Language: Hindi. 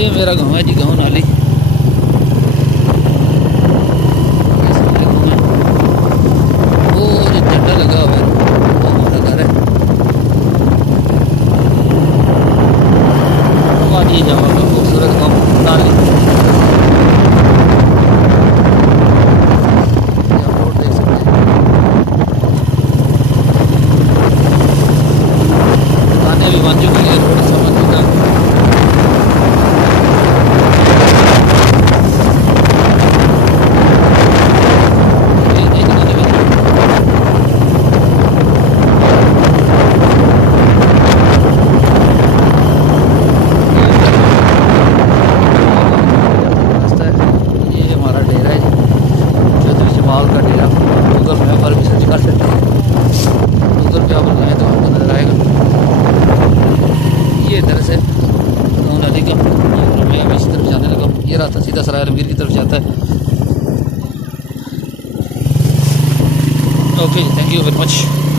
ये मेरा गांव है जी, गांव नाली। वो जो झंडा लगा हुआ है वो हमारा घर है। वो आज ये जाओगा खूबसूरत गाँव नाली। रोड देख सकते हैं, दुकानें भी बन चुकी है, रोड सब बन चुका है। का डेरा गूगल मैप पर भी सर्च कर सकते हैं। गूगल पे आप लगाएं तो आपको नजर आएगा। ये इधर से गाँव नाली का मैं इस तरफ जाने लगा। ये रास्ता सीधा सराय आलमगीर की तरफ जाता है। Okay, thank you very much.